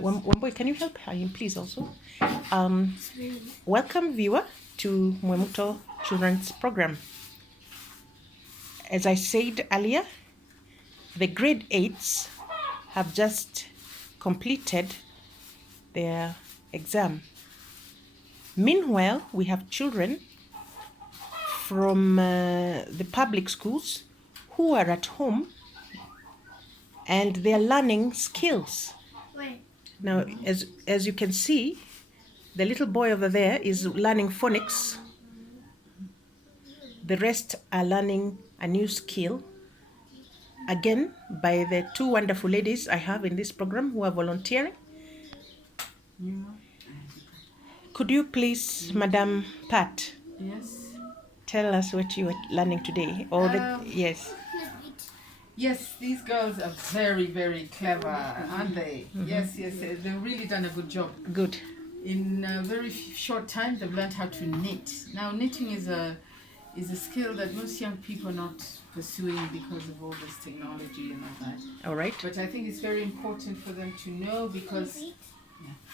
Wamboy, can you help him, please, also? Welcome, viewer, to Mwemuto Children's Program. As I said earlier, the grade 8s have just completed their exam. Meanwhile, we have children from the public schools who are at home and they're learning skills. Now, as you can see, the little boy over there is learning phonics. The rest are learning a new skill, again, by the two wonderful ladies I have in this program who are volunteering. Could you please, Madam Pat? Yes. Tell us what you are learning today. Yes. Yes, these girls are very, very clever, aren't they? Mm-hmm. Yes, they've really done a good job. Good. In a very short time, they've learned how to knit. Now, knitting is a skill that most young people are not pursuing because of all this technology and all that. All right. But I think it's very important for them to know because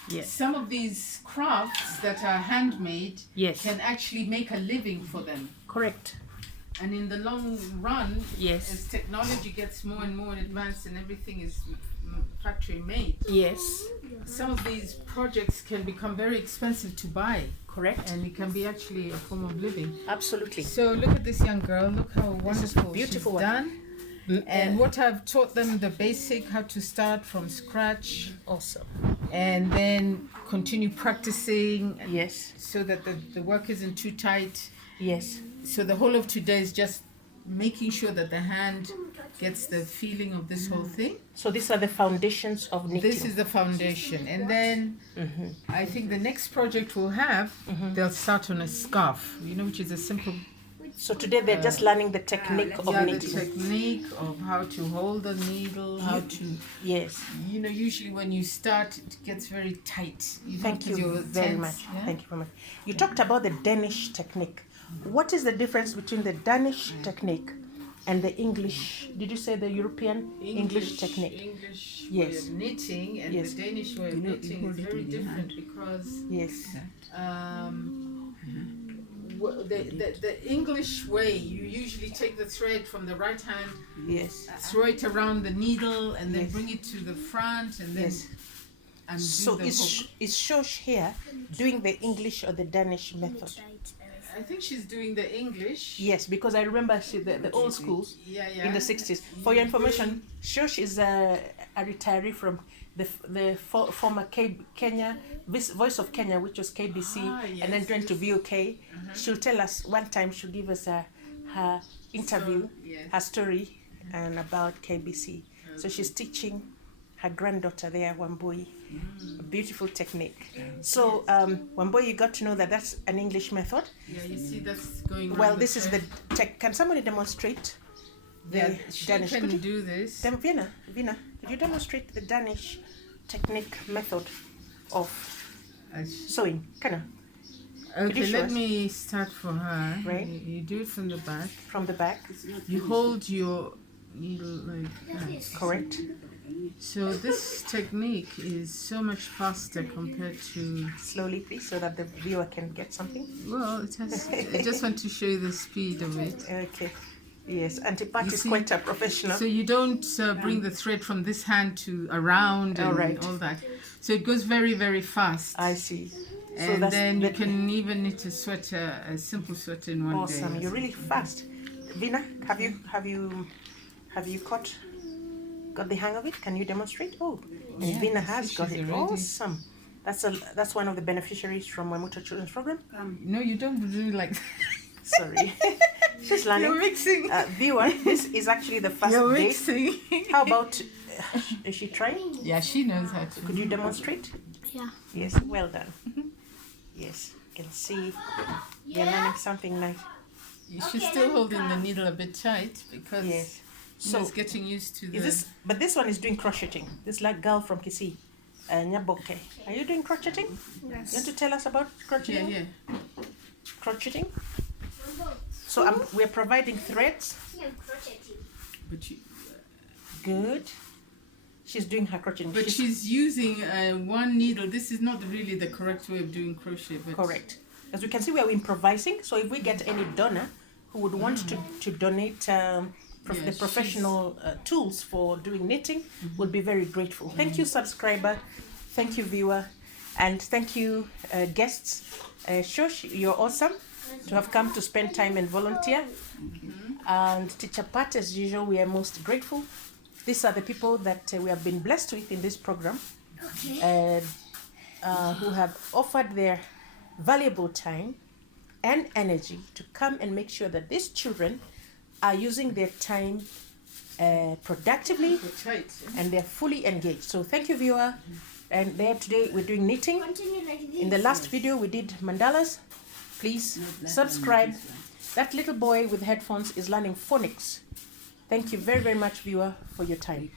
yes, some of these crafts that are handmade yes, can actually make a living for them. Correct. And in the long run, yes, as technology gets more and more advanced and everything is factory made, yes, some of these projects can become very expensive to buy. Correct. And it can be actually a form of living. Absolutely. So look at this young girl. Look how wonderful beautiful she's done. And what I've taught them, the basic, how to start from scratch. Awesome. And then continue practicing. Yes. So that the work isn't too tight. Yes. So the whole of today is just making sure that the hand gets the feeling of this whole thing. So these are the foundations of knitting. This is the foundation. And then I think the next project we'll have, they'll start on a scarf, which is a simple... So today they're just learning the technique of knitting. The technique of how to hold the needle, how to... Yes. Usually when you start, it gets very tight. Thank you very much. Yeah? Thank you very much. You talked about the Danish technique. What is the difference between the Danish technique and the English? Did you say the European English technique? English yes, way of knitting and the Danish way of knitting is very different because the English way, you usually take the thread from the right hand, throw it around the needle, and then bring it to the front, and then. So is Shosh here doing the English or the Danish method? I think she's doing the English. Yes, because I remember the old schools in the 60s. For your information, Shosh is a retiree from the former Kenya, Voice of Kenya, which was KBC, and then went to VOK. She'll tell us one time, she'll give us her interview, her story, and about KBC. So she's teaching her granddaughter there, Wambui, a beautiful technique. So, Wambui, you got to know that that's an English method. Yeah, you see that's going well, this is the tech. Can somebody demonstrate the Danish? Can you do this? Vina, could you demonstrate the Danish technique method of sewing? Okay, let me start for her. Right. You do it from the back. From the back. You hold your needle like that. Correct. So this technique is so much faster compared to... Slowly, please, so that the viewer can get something. Well, it has... I just want to show you the speed of it. Okay. Yes, Auntie Pat is quite a professional. So you don't bring the thread from this hand to around and all that. So it goes very, very fast. I see. And so then you can even knit a sweater, a simple sweater in one day. Awesome. You're really fast. Vina, have you got the hang of it? Can you demonstrate? Oh, and Vina has got it. Awesome. That's one of the beneficiaries from Mwemuto Children's Program. No, you don't do it like that. Sorry. She's learning. You're mixing. Viewer, this is actually the first You're day. Mixing. How about, is she trying? Yeah, she knows how to. Could you demonstrate? Yeah. Yes, well done. Yes, you can see you're learning something nice. She's still holding the needle a bit tight because she's getting used to the... But this one is doing crocheting. This like girl from Kisii, Nyaboke. Are you doing crocheting? Yes. You want to tell us about crocheting? Yeah. Crocheting? So we're providing threads. But you... Good. she's doing her crochet. But she's using one needle. This is not really the correct way of doing crochet. But correct. As we can see, we are improvising. So if we get any donor who would want to donate the professional tools for doing knitting, we'll be very grateful. Thank you, subscriber. Thank you, viewer. And thank you, guests. Shosh, you're awesome to have come to spend time and volunteer. And Teacher Pat, as usual, we are most grateful. These are the people that we have been blessed with in this program, who have offered their valuable time and energy to come and make sure that these children are using their time productively and they're fully engaged. So thank you, viewer. And there today we're doing knitting. In the last video we did mandalas. Please subscribe. That little boy with headphones is learning phonics. Thank you very, very much, viewer, for your time.